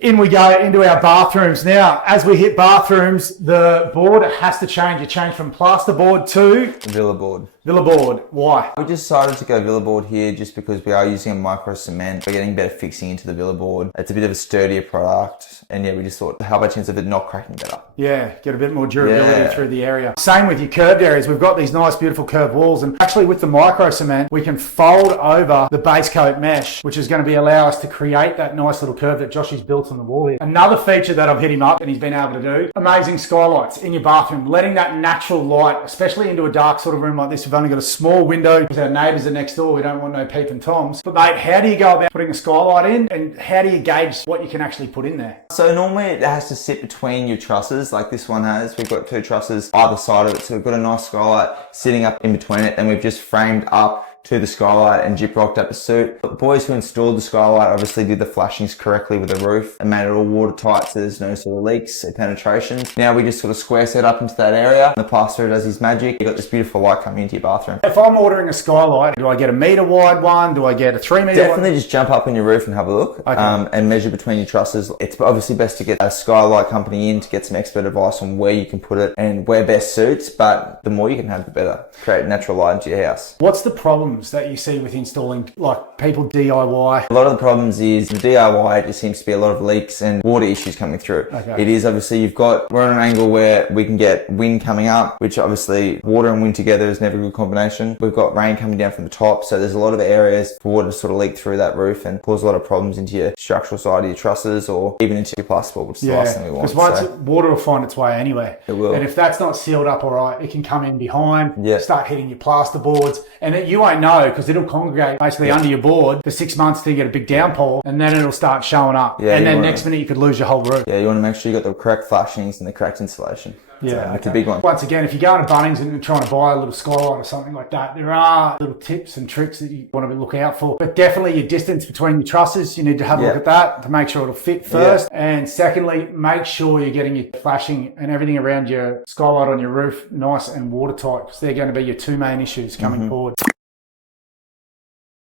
In we go into our bathrooms. Now, as we hit bathrooms, the board has to change. You change from plasterboard to Villaboard. Villaboard. Why? We decided to go Villaboard here just because we are using a microcement. We're getting better fixing into the Villaboard. It's a bit of a sturdier product. And yeah, we just thought, how about a chance of it not cracking better? Yeah, get a bit more durability through the area. Same with your curved areas. We've got these nice, beautiful curved walls. And actually with the microcement, we can fold over the base coat mesh, which is going to allow us to create that nice little curve that Joshy's built on the wall here. Another feature that I've hit him up and he's been able to do, amazing skylights in your bathroom, letting that natural light, especially into a dark sort of room like this. We've only got a small window because our neighbours are next door. We don't want no peeping toms. But mate, how do you go about putting a skylight in and how do you gauge what you can actually put in there? So normally it has to sit between your trusses like this one has. We've got two trusses either side of it. So we've got a nice skylight sitting up in between it and we've just framed up to the skylight and gyprocked up a suit. The boys who installed the skylight obviously did the flashings correctly with the roof and made it all watertight so there's no sort of leaks or penetrations. Now we just sort of square set up into that area. The plasterer does his magic. You've got this beautiful light coming into your bathroom. If I'm ordering a skylight, do I get a metre wide one? Do I get a 3 metre Definitely just jump up on your roof and have a look and measure between your trusses. It's obviously best to get a skylight company in to get some expert advice on where you can put it and where best suits, but the more you can have, the better. Create natural light into your house. What's the problems that you see with installing, like people DIY? A lot of the problems is the DIY, it just seems to be a lot of leaks and water issues coming through. It is obviously we're on an angle where we can get wind coming up, which obviously water and wind together is never a good combination. We've got rain coming down from the top, so there's a lot of areas for water to sort of leak through that roof and cause a lot of problems into your structural side of your trusses or even into your plasterboard, which is the last thing we want. Because water will find its way anywhere. It will. And if that's not sealed up all right, it can come in behind, start hitting your plasterboards, and you won't know because it'll congregate basically under your board for 6 months till you get a big downpour, and then it'll start showing up. And then next minute you could lose your whole roof. Yeah, you want to make sure you got the correct flashings and the correct insulation. Yeah, it's a big one. Once again, if you're going to Bunnings and trying to buy a little skylight or something like that, there are little tips and tricks that you want to look out for. But definitely your distance between your trusses, you need to have a look at that to make sure it'll fit first. And secondly, make sure you're getting your flashing and everything around your skylight on your roof nice and watertight because they're going to be your two main issues coming forward.